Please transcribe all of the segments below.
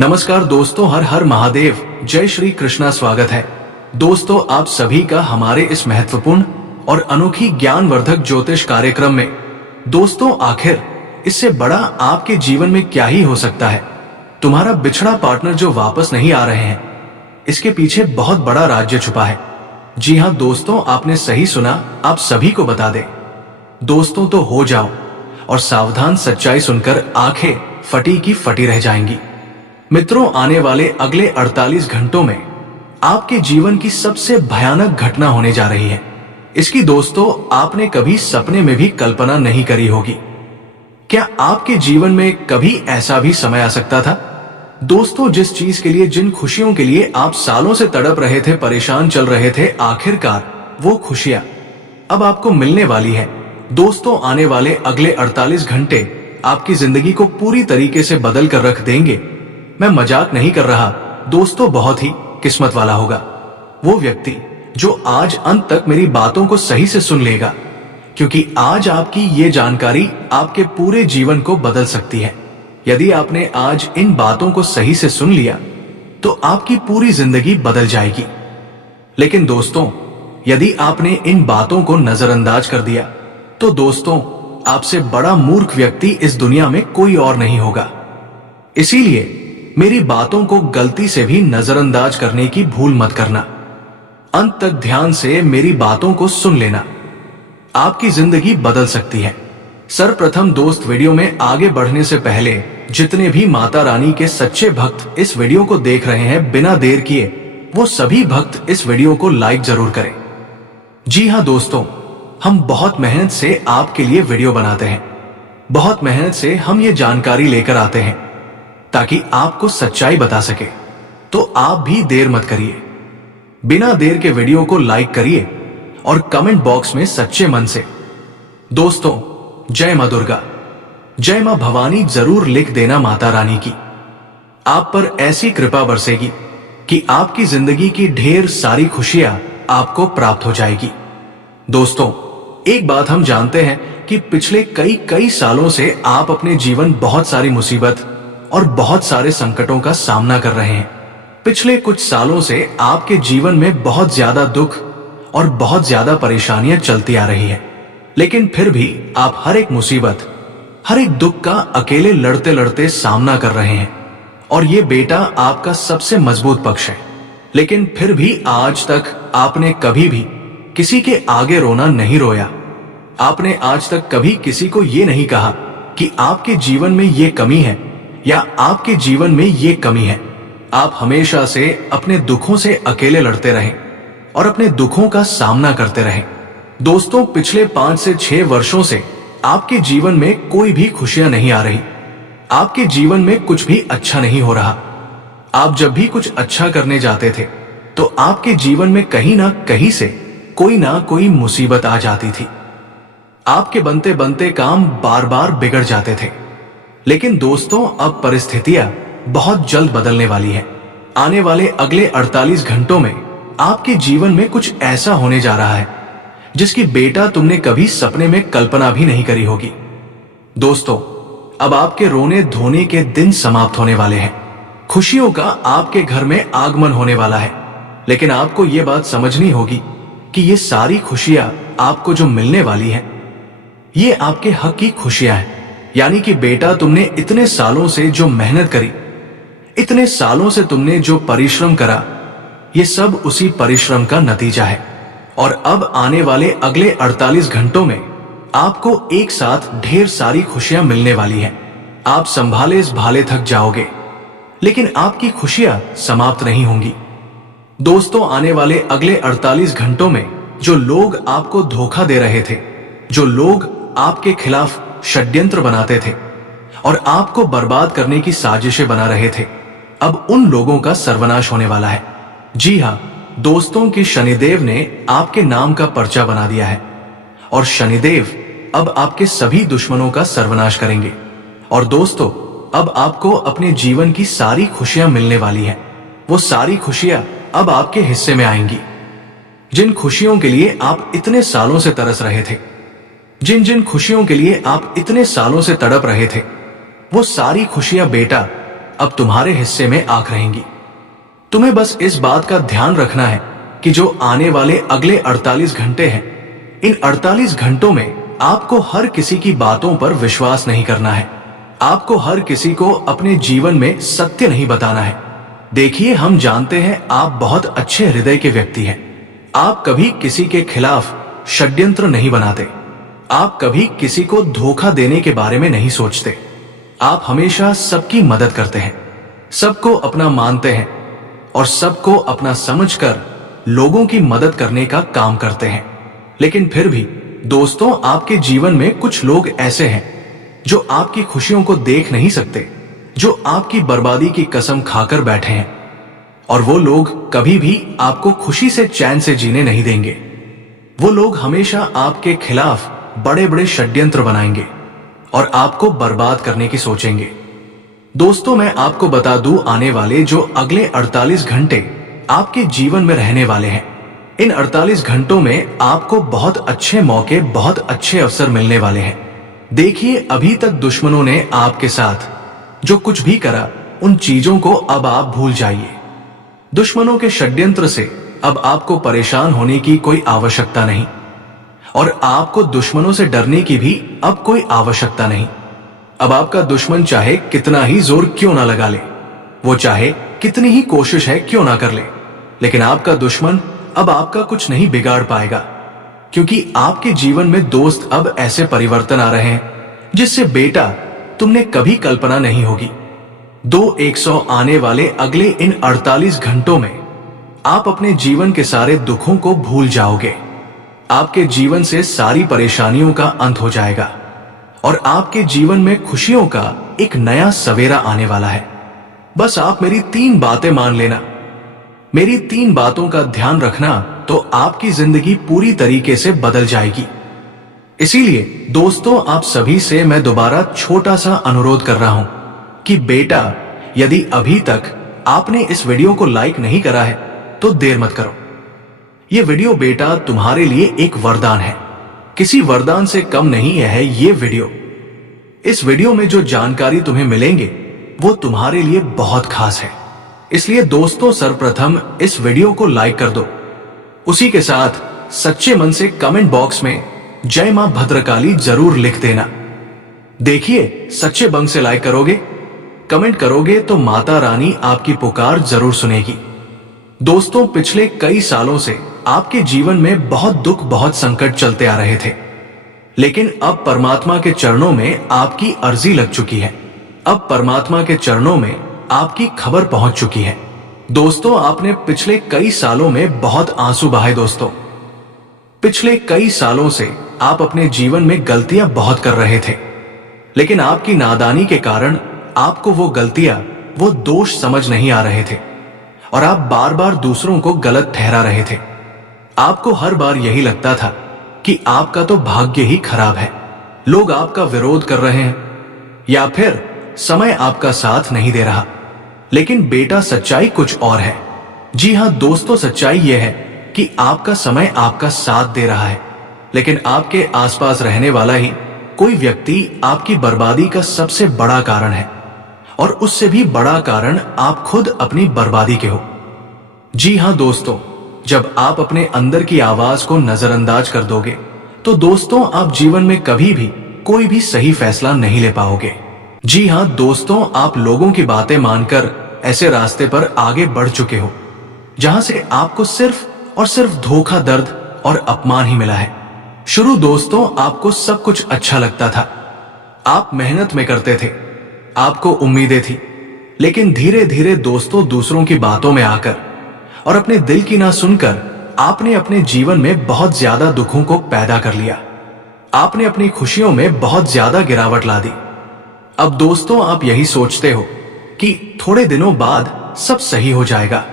नमस्कार दोस्तों, हर हर महादेव, जय श्री कृष्णा। स्वागत है दोस्तों आप सभी का हमारे इस महत्वपूर्ण और अनोखी ज्ञानवर्धक ज्योतिष कार्यक्रम में। दोस्तों आखिर इससे बड़ा आपके जीवन में क्या ही हो सकता है। तुम्हारा बिछड़ा पार्टनर जो वापस नहीं आ रहे हैं, इसके पीछे बहुत बड़ा राज्य छुपा है। जी हाँ दोस्तों, आपने सही सुना, आप सभी को बता दें। दोस्तों तो हो जाओ और सावधान, सच्चाई सुनकर आंखें फटी की फटी रह जाएंगी। मित्रों, आने वाले अगले 48 घंटों में आपके जीवन की सबसे भयानक घटना होने जा रही है। इसकी दोस्तों आपने कभी सपने में भी कल्पना नहीं करी होगी। क्या आपके जीवन में कभी ऐसा भी समय आ सकता था? दोस्तों, जिस चीज के लिए, जिन खुशियों के लिए आप सालों से तड़प रहे थे, परेशान चल रहे थे, आखिरकार वो खुशियां अब आपको मिलने वाली है। दोस्तों, आने वाले अगले 48 घंटे आपकी जिंदगी को पूरी तरीके से बदल कर रख देंगे। मैं मजाक नहीं कर रहा दोस्तों, बहुत ही किस्मत वाला होगा वो व्यक्ति जो आज अंत तक मेरी बातों को सही से सुन लेगा, क्योंकि आज आपकी ये जानकारी आपके पूरे जीवन को बदल सकती है। यदि आपने आज इन बातों को सही से सुन लिया तो आपकी पूरी जिंदगी बदल जाएगी। लेकिन दोस्तों, यदि आपने इन बातों को नजरअंदाज कर दिया तो दोस्तों आपसे बड़ा मूर्ख व्यक्ति इस दुनिया में कोई और नहीं होगा। इसीलिए मेरी बातों को गलती से भी नजरअंदाज करने की भूल मत करना। अंत तक ध्यान से मेरी बातों को सुन लेना, आपकी जिंदगी बदल सकती है। सर्वप्रथम दोस्त, वीडियो में आगे बढ़ने से पहले जितने भी माता रानी के सच्चे भक्त इस वीडियो को देख रहे हैं, बिना देर किए वो सभी भक्त इस वीडियो को लाइक जरूर करें। जी हाँ दोस्तों, हम बहुत मेहनत से आपके लिए वीडियो बनाते हैं, बहुत मेहनत से हम ये जानकारी लेकर आते हैं ताकि आपको सच्चाई बता सके। तो आप भी देर मत करिए, बिना देर के वीडियो को लाइक करिए और कमेंट बॉक्स में सच्चे मन से दोस्तों जय मां दुर्गा, जय मां भवानी जरूर लिख देना। माता रानी की आप पर ऐसी कृपा बरसेगी कि आपकी जिंदगी की ढेर सारी खुशियां आपको प्राप्त हो जाएगी। दोस्तों, एक बात हम जानते हैं कि पिछले कई सालों से आप अपने जीवन बहुत सारी मुसीबत और बहुत सारे संकटों का सामना कर रहे हैं। पिछले कुछ सालों से आपके जीवन में बहुत ज्यादा दुख और बहुत ज्यादा परेशानियां चलती आ रही हैं। लेकिन फिर भी आप हर एक मुसीबत, हर एक दुख का अकेले लड़ते लड़ते सामना कर रहे हैं। और ये बेटा आपका सबसे मजबूत पक्ष है। लेकिन फिर भी आज तक आपने कभी भी किसी के आगे रोना नहीं रोया। आपने आज तक कभी किसी को ये नहीं कहा कि आपके जीवन में ये कमी है या आपके जीवन में ये कमी है। आप हमेशा से अपने दुखों से अकेले लड़ते रहे और अपने दुखों का सामना करते रहे। दोस्तों, पिछले 5 से 6 वर्षों से आपके जीवन में कोई भी खुशियां नहीं आ रही। आपके जीवन में कुछ भी अच्छा नहीं हो रहा। आप जब भी कुछ अच्छा करने जाते थे तो आपके जीवन में कहीं ना कहीं से कोई ना कोई मुसीबत आ जाती थी। आपके बनते बनते काम बार बार बिगड़ जाते थे। लेकिन दोस्तों, अब परिस्थितियां बहुत जल्द बदलने वाली है। आने वाले अगले 48 घंटों में आपके जीवन में कुछ ऐसा होने जा रहा है जिसकी बेटा तुमने कभी सपने में कल्पना भी नहीं करी होगी। दोस्तों, अब आपके रोने धोने के दिन समाप्त होने वाले हैं। खुशियों का आपके घर में आगमन होने वाला है। लेकिन आपको यह बात समझनी होगी कि ये सारी खुशियां आपको जो मिलने वाली हैं, ये आपके हक की खुशियां हैं। यानी कि बेटा, तुमने इतने सालों से जो मेहनत करी, इतने सालों से तुमने जो परिश्रम करा, ये सब उसी परिश्रम का नतीजा है। और अब आने वाले अगले 48 घंटों में आपको एक साथ ढेर सारी खुशियां मिलने वाली हैं। आप संभाले भाले थक जाओगे, लेकिन आपकी खुशियां समाप्त नहीं होंगी। दोस्तों, आने वाले अगले 48 घंटों में जो लोग आपको धोखा दे रहे थे, जो लोग आपके खिलाफ षड्यंत्र बनाते थे और आपको बर्बाद करने की साजिशें बना रहे थे, अब उन लोगों का सर्वनाश होने वाला है। जी हाँ दोस्तों, कि शनिदेव ने आपके नाम का पर्चा बना दिया है और शनिदेव अब आपके सभी दुश्मनों का सर्वनाश करेंगे। और दोस्तों, अब आपको अपने जीवन की सारी खुशियां मिलने वाली हैं। वो सारी खुशियां अब आपके हिस्से में आएंगी। जिन खुशियों के लिए आप इतने सालों से तरस रहे थे, जिन जिन खुशियों के लिए आप इतने सालों से तड़प रहे थे, वो सारी खुशियां बेटा अब तुम्हारे हिस्से में आंक रहेंगी। तुम्हें बस इस बात का ध्यान रखना है कि जो आने वाले अगले 48 घंटे हैं, इन 48 घंटों में आपको हर किसी की बातों पर विश्वास नहीं करना है। आपको हर किसी को अपने जीवन में सत्य नहीं बताना है। देखिए, हम जानते हैं आप बहुत अच्छे हृदय के व्यक्ति हैं। आप कभी किसी के खिलाफ षड्यंत्र नहीं बनाते। आप कभी किसी को धोखा देने के बारे में नहीं सोचते। आप हमेशा सबकी मदद करते हैं, सबको अपना मानते हैं और सबको अपना समझकर लोगों की मदद करने का काम करते हैं। लेकिन फिर भी दोस्तों, आपके जीवन में कुछ लोग ऐसे हैं जो आपकी खुशियों को देख नहीं सकते, जो आपकी बर्बादी की कसम खाकर बैठे हैं। और वो लोग कभी भी आपको खुशी से चैन से जीने नहीं देंगे। वो लोग हमेशा आपके खिलाफ बड़े बड़े षड्यंत्र बनाएंगे और आपको बर्बाद करने की सोचेंगे। दोस्तों, मैं आपको बता दूं, आने वाले जो अगले 48 घंटे आपके जीवन में रहने वाले हैं, इन 48 घंटों में आपको बहुत अच्छे मौके, बहुत अच्छे अवसर मिलने वाले हैं। देखिए, अभी तक दुश्मनों ने आपके साथ जो कुछ भी करा, उन चीजों को अब आप भूल जाइए। दुश्मनों के षड्यंत्र से अब आपको परेशान होने की कोई आवश्यकता नहीं और आपको दुश्मनों से डरने की भी अब कोई आवश्यकता नहीं। अब आपका दुश्मन चाहे कितना ही जोर क्यों ना लगा ले, वो चाहे कितनी ही कोशिश है क्यों ना कर ले, लेकिन आपका दुश्मन अब आपका कुछ नहीं बिगाड़ पाएगा, क्योंकि आपके जीवन में दोस्त अब ऐसे परिवर्तन आ रहे हैं जिससे बेटा तुमने कभी कल्पना नहीं होगी। 100 आने वाले अगले इन 48 घंटों में आप अपने जीवन के सारे दुखों को भूल जाओगे। आपके जीवन से सारी परेशानियों का अंत हो जाएगा और आपके जीवन में खुशियों का एक नया सवेरा आने वाला है। बस आप मेरी 3 बातें मान लेना, मेरी 3 बातों का ध्यान रखना, तो आपकी जिंदगी पूरी तरीके से बदल जाएगी। इसीलिए दोस्तों, आप सभी से मैं दोबारा छोटा सा अनुरोध कर रहा हूं कि बेटा, यदि अभी तक आपने इस वीडियो को लाइक नहीं करा है तो देर मत करो। यह वीडियो बेटा तुम्हारे लिए एक वरदान है, किसी वरदान से कम नहीं है ये वीडियो। इस वीडियो में जो जानकारी तुम्हें मिलेंगे वो तुम्हारे लिए बहुत खास है। इसलिए दोस्तों, सर्वप्रथम इस वीडियो को लाइक कर दो। उसी के साथ सच्चे मन से कमेंट बॉक्स में जय मां भद्रकाली जरूर लिख देना। देखिए, सच्चे बंग से लाइक करोगे, कमेंट करोगे तो माता रानी आपकी पुकार जरूर सुनेगी। दोस्तों, पिछले कई सालों से आपके जीवन में बहुत दुख, बहुत संकट चलते आ रहे थे, लेकिन अब परमात्मा के चरणों में आपकी अर्जी लग चुकी है। अब परमात्मा के चरणों में आपकी खबर पहुंच चुकी है। दोस्तों, आपने पिछले कई सालों में बहुत आंसू बहाए। दोस्तों, पिछले कई सालों से आप अपने जीवन में गलतियां बहुत कर रहे थे, लेकिन आपकी नादानी के कारण आपको वो गलतियां, वो दोष समझ नहीं आ रहे थे और आप बार बार दूसरों को गलत ठहरा रहे थे। आपको हर बार यही लगता था कि आपका तो भाग्य ही खराब है, लोग आपका विरोध कर रहे हैं या फिर समय आपका साथ नहीं दे रहा। लेकिन बेटा, सच्चाई कुछ और है। जी हां दोस्तों, सच्चाई यह है कि आपका समय आपका साथ दे रहा है, लेकिन आपके आसपास रहने वाला ही कोई व्यक्ति आपकी बर्बादी का सबसे बड़ा कारण है और उससे भी बड़ा कारण आप खुद अपनी बर्बादी के हो। जी हां दोस्तों, जब आप अपने अंदर की आवाज को नजरअंदाज कर दोगे तो दोस्तों, आप जीवन में कभी भी कोई भी सही फैसला नहीं ले पाओगे। जी हां दोस्तों, आप लोगों की बातें मानकर ऐसे रास्ते पर आगे बढ़ चुके हो जहां से आपको सिर्फ और सिर्फ धोखा, दर्द और अपमान ही मिला है। शुरू दोस्तों, आपको सब कुछ अच्छा लगता था, आप मेहनत में करते थे, आपको उम्मीदें थी, लेकिन धीरे धीरे दोस्तों, दूसरों की बातों में आकर और अपने दिल की ना सुनकर आपने अपने जीवन में बहुत ज्यादा दुखों को पैदा कर लिया। आपने अपनी खुशियों में बहुत ज्यादा गिरावट ला दी। अब दोस्तों, आप यही सोचते हो कि थोड़े दिनों बाद सब सही हो जाएगा,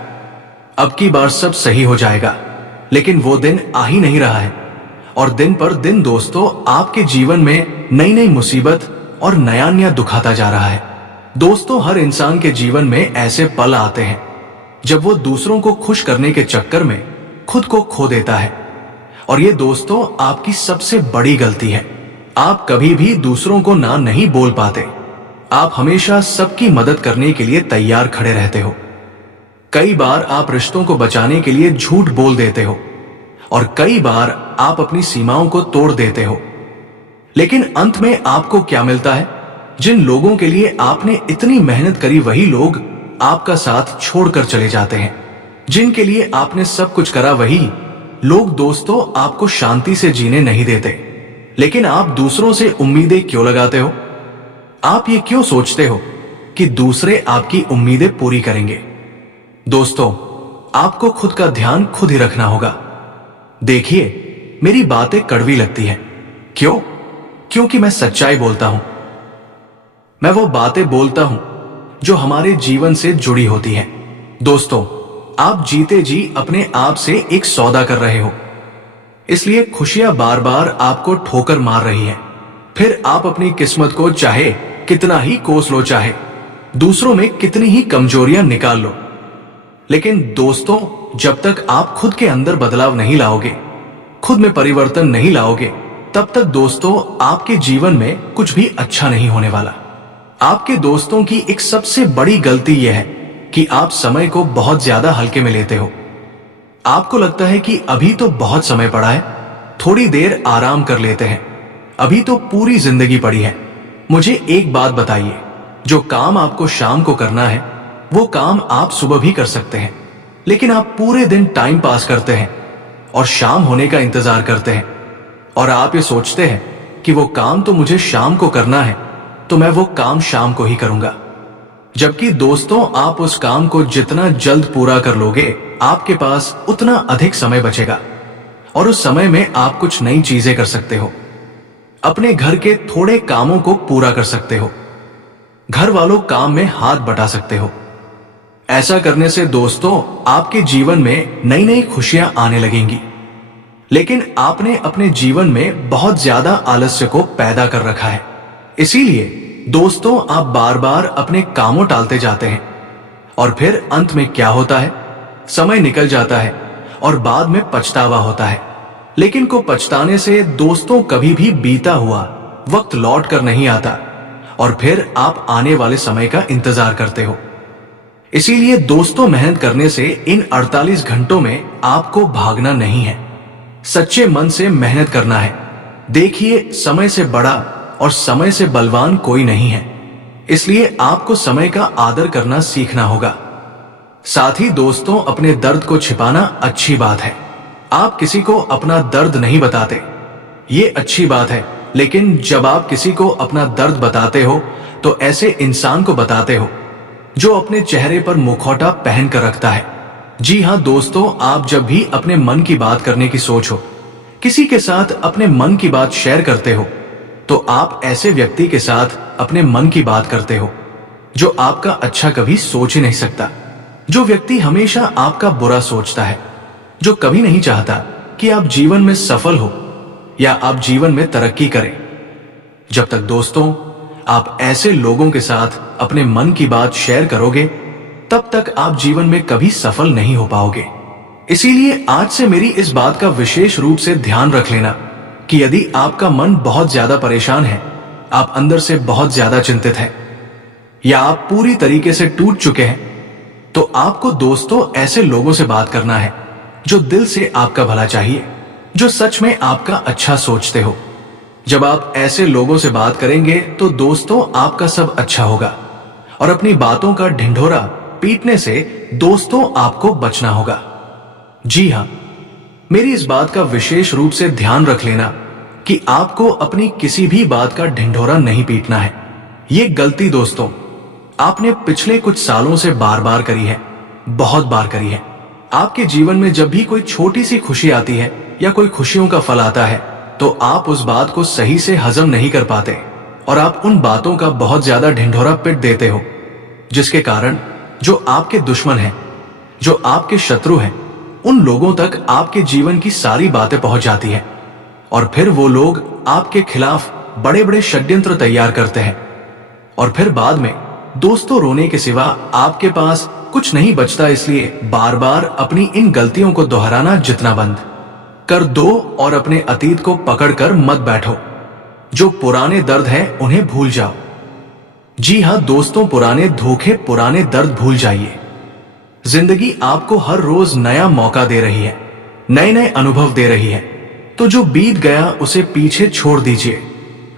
अब की बार सब सही हो जाएगा, लेकिन वो दिन आ ही नहीं रहा है और दिन पर दिन दोस्तों, आपके जीवन में नई नई मुसीबत और नया नया दुख आता जा रहा है। दोस्तों, हर इंसान के जीवन में ऐसे पल आते हैं जब वो दूसरों को खुश करने के चक्कर में खुद को खो देता है, और ये दोस्तों आपकी सबसे बड़ी गलती है। आप कभी भी दूसरों को ना नहीं बोल पाते, आप हमेशा सबकी मदद करने के लिए तैयार खड़े रहते हो। कई बार आप रिश्तों को बचाने के लिए झूठ बोल देते हो और कई बार आप अपनी सीमाओं को तोड़ देते हो। लेकिन अंत में आपको क्या मिलता है? जिन लोगों के लिए आपने इतनी मेहनत करी वही लोग आपका साथ छोड़कर चले जाते हैं। जिनके लिए आपने सब कुछ करा वही लोग दोस्तों आपको शांति से जीने नहीं देते। लेकिन आप दूसरों से उम्मीदें क्यों लगाते हो? आप ये क्यों सोचते हो कि दूसरे आपकी उम्मीदें पूरी करेंगे? दोस्तों, आपको खुद का ध्यान खुद ही रखना होगा। देखिए, मेरी बातें कड़वी लगती हैं। क्यों? क्योंकि मैं सच्चाई बोलता हूं। मैं वो बातें बोलता हूं जो हमारे जीवन से जुड़ी होती हैं। दोस्तों, आप जीते जी अपने आप से एक सौदा कर रहे हो, इसलिए खुशियां बार बार आपको ठोकर मार रही हैं। फिर आप अपनी किस्मत को चाहे कितना ही कोस लो, चाहे दूसरों में कितनी ही कमजोरियां निकाल लो, लेकिन दोस्तों, जब तक आप खुद के अंदर बदलाव नहीं लाओगे, खुद में परिवर्तन नहीं लाओगे, तब तक दोस्तों आपके जीवन में कुछ भी अच्छा नहीं होने वाला। आपके दोस्तों की एक सबसे बड़ी गलती यह है कि आप समय को बहुत ज्यादा हल्के में लेते हो। आपको लगता है कि अभी तो बहुत समय पड़ा है, थोड़ी देर आराम कर लेते हैं, अभी तो पूरी जिंदगी पड़ी है। मुझे एक बात बताइए, जो काम आपको शाम को करना है वो काम आप सुबह भी कर सकते हैं, लेकिन आप पूरे दिन टाइम पास करते हैं और शाम होने का इंतजार करते हैं और आप ये सोचते हैं कि वो काम तो मुझे शाम को करना है, तो मैं वो काम शाम को ही करूंगा। जबकि दोस्तों, आप उस काम को जितना जल्द पूरा कर लोगे, आपके पास उतना अधिक समय बचेगा और उस समय में आप कुछ नई चीजें कर सकते हो। अपने घर के थोड़े कामों को पूरा कर सकते हो, घर वालों काम में हाथ बटा सकते हो। ऐसा करने से दोस्तों आपके जीवन में नई नई खुशियां आने लगेंगी। लेकिन आपने अपने जीवन में बहुत ज्यादा आलस्य को पैदा कर रखा है, इसीलिए दोस्तों आप बार बार अपने कामों टालते जाते हैं और फिर अंत में क्या होता है? समय निकल जाता है और बाद में पछतावा होता है। लेकिन को पछताने से दोस्तों कभी भी बीता हुआ वक्त लौट कर नहीं आता और फिर आप आने वाले समय का इंतजार करते हो। इसीलिए दोस्तों, मेहनत करने से इन 48 घंटों में आपको भागना नहीं है, सच्चे मन से मेहनत करना है। देखिए, समय से बड़ा और समय से बलवान कोई नहीं है, इसलिए आपको समय का आदर करना सीखना होगा। साथ ही दोस्तों, अपने दर्द को छिपाना अच्छी बात है। आप किसी को अपना दर्द नहीं बताते, ये अच्छी बात है, लेकिन जब आप किसी को अपना दर्द बताते हो तो ऐसे इंसान को बताते हो जो अपने चेहरे पर मुखौटा पहन कर रखता है। जी हाँ दोस्तों, आप जब भी अपने मन की बात करने की सोचो, किसी के साथ अपने मन की बात शेयर करते हो, तो आप ऐसे व्यक्ति के साथ अपने मन की बात करते हो जो आपका अच्छा कभी सोच ही नहीं सकता, जो व्यक्ति हमेशा आपका बुरा सोचता है, जो कभी नहीं चाहता कि आप जीवन में सफल हो या आप जीवन में तरक्की करें। जब तक दोस्तों आप ऐसे लोगों के साथ अपने मन की बात शेयर करोगे, तब तक आप जीवन में कभी सफल नहीं हो पाओगे। इसीलिए आज से मेरी इस बात का विशेष रूप से ध्यान रख लेना कि यदि आपका मन बहुत ज्यादा परेशान है, आप अंदर से बहुत ज्यादा चिंतित हैं, या आप पूरी तरीके से टूट चुके हैं, तो आपको दोस्तों ऐसे लोगों से बात करना है जो दिल से आपका भला चाहिए, जो सच में आपका अच्छा सोचते हो। जब आप ऐसे लोगों से बात करेंगे तो दोस्तों आपका सब अच्छा होगा और अपनी बातों का ढिंढोरा पीटने से दोस्तों आपको बचना होगा। जी हाँ, मेरी इस बात का विशेष रूप से ध्यान रख लेना कि आपको अपनी किसी भी बात का ढिंढोरा नहीं पीटना है। ये गलती दोस्तों आपने पिछले कुछ सालों से बार बार करी है, बहुत बार करी है। आपके जीवन में जब भी कोई छोटी सी खुशी आती है या कोई खुशियों का फल आता है, तो आप उस बात को सही से हजम नहीं कर पाते और आप उन बातों का बहुत ज्यादा ढिंढोरा पीट देते हो, जिसके कारण जो आपके दुश्मन हैं, जो आपके शत्रु हैं, उन लोगों तक आपके जीवन की सारी बातें पहुंच जाती हैं और फिर वो लोग आपके खिलाफ बड़े बड़े षड्यंत्र तैयार करते हैं और फिर बाद में दोस्तों रोने के सिवा आपके पास कुछ नहीं बचता। इसलिए बार बार अपनी इन गलतियों को दोहराना जितना बंद कर दो और अपने अतीत को पकड़कर मत बैठो। जो पुराने दर्द हैं उन्हें भूल जाओ। जी हाँ दोस्तों, पुराने धोखे, पुराने दर्द भूल जाइए। जिंदगी आपको हर रोज नया मौका दे रही है, नए नए अनुभव दे रही है। तो जो बीत गया उसे पीछे छोड़ दीजिए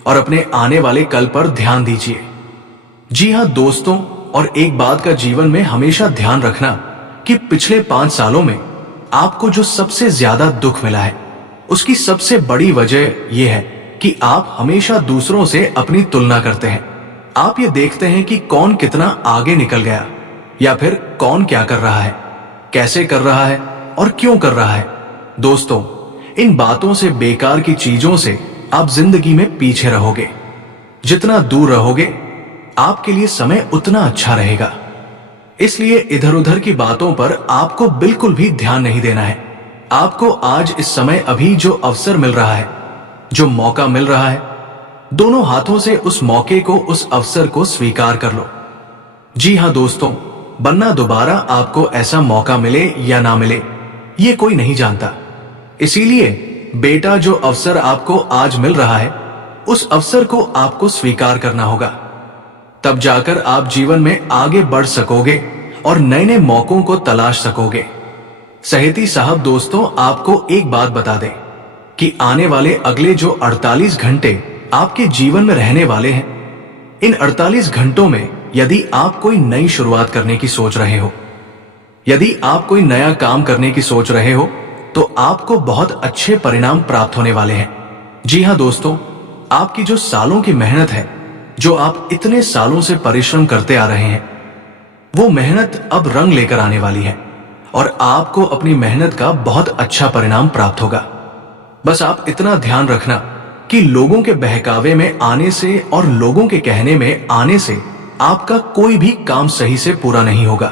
और अपने आने वाले कल पर ध्यान दीजिए। जी हाँ दोस्तों, और एक बात का जीवन में हमेशा ध्यान रखना कि पिछले 5 सालों में आपको जो सबसे ज्यादा दुख मिला है, उसकी सबसे बड़ी वजह यह है कि आप हमेशा दूसरों से अपनी तुलना करते हैं। आप ये देखते हैं कि कौन कितना आगे निकल गया, या फिर कौन क्या कर रहा है, कैसे कर रहा है और क्यों कर रहा है। दोस्तों, इन बातों से, बेकार की चीजों से आप जिंदगी में पीछे रहोगे। जितना दूर रहोगे आपके लिए समय उतना अच्छा रहेगा। इसलिए इधर उधर की बातों पर आपको बिल्कुल भी ध्यान नहीं देना है। आपको आज इस समय अभी जो अवसर मिल रहा है, जो मौका मिल रहा है, दोनों हाथों से उस मौके को, उस अवसर को स्वीकार कर लो। जी हाँ दोस्तों, वरना दोबारा आपको ऐसा मौका मिले या ना मिले, ये कोई नहीं जानता। इसीलिए बेटा, जो अवसर आपको आज मिल रहा है, उस अवसर को आपको स्वीकार करना होगा। तब जाकर आप जीवन में आगे बढ़ सकोगे और नए नए मौकों को तलाश सकोगे। सहेती साहब, दोस्तों आपको एक बात बता दें कि आने वाले अगले जो 48 घंटे आपके जीवन में रहने वाले हैं, इन 48 घंटों में यदि आप कोई नई शुरुआत करने की सोच रहे हो, यदि आप कोई नया काम करने की सोच रहे हो, तो आपको बहुत अच्छे परिणाम प्राप्त होने वाले हैं। जी हाँ दोस्तों, आपकी जो सालों की मेहनत है, जो आप इतने सालों से परिश्रम करते आ रहे हैं, वो मेहनत अब रंग लेकर आने वाली है और आपको अपनी मेहनत का बहुत अच्छा परिणाम प्राप्त होगा। बस आप इतना ध्यान रखना कि लोगों के बहकावे में आने से और लोगों के कहने में आने से आपका कोई भी काम सही से पूरा नहीं होगा।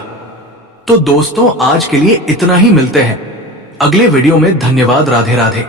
तो दोस्तों, आज के लिए इतना ही। मिलते हैं अगले वीडियो में। धन्यवाद। राधे राधे।